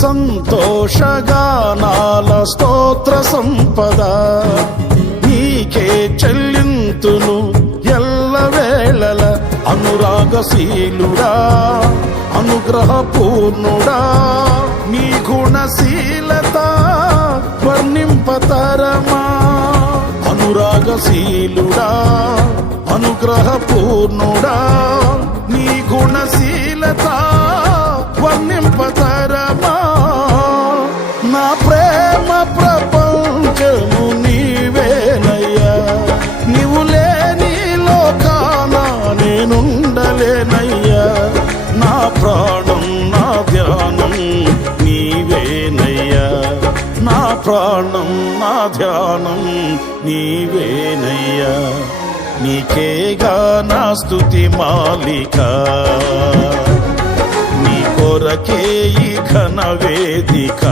సంతోషగానాల స్తోత్ర సంపద నీకే చెల్లింతును ఎల్లవేళల. అనురాగశీలుడా అనుగ్రహపూర్ణుడా నీ గుణశీలత వర్ణింపతరమా. అనురాగశీలుడా అనుగ్రహపూర్ణుడా నీ గుణశీలత వర్ణింపతరమా. నా ప్రేమ ప్రపంచము నీవేనయ్యా, నీవు లేని లోకాన నేనుండలేనయ్యా. నా ప్రాణం నా ధ్యానం నీవేనయ్యా, నా ప్రాణం నా ధ్యానం నీవేనయ్యా. నీకేగా నా స్తుతి మాలిక, నీ కొరకే ఈ ఘన వేదిక.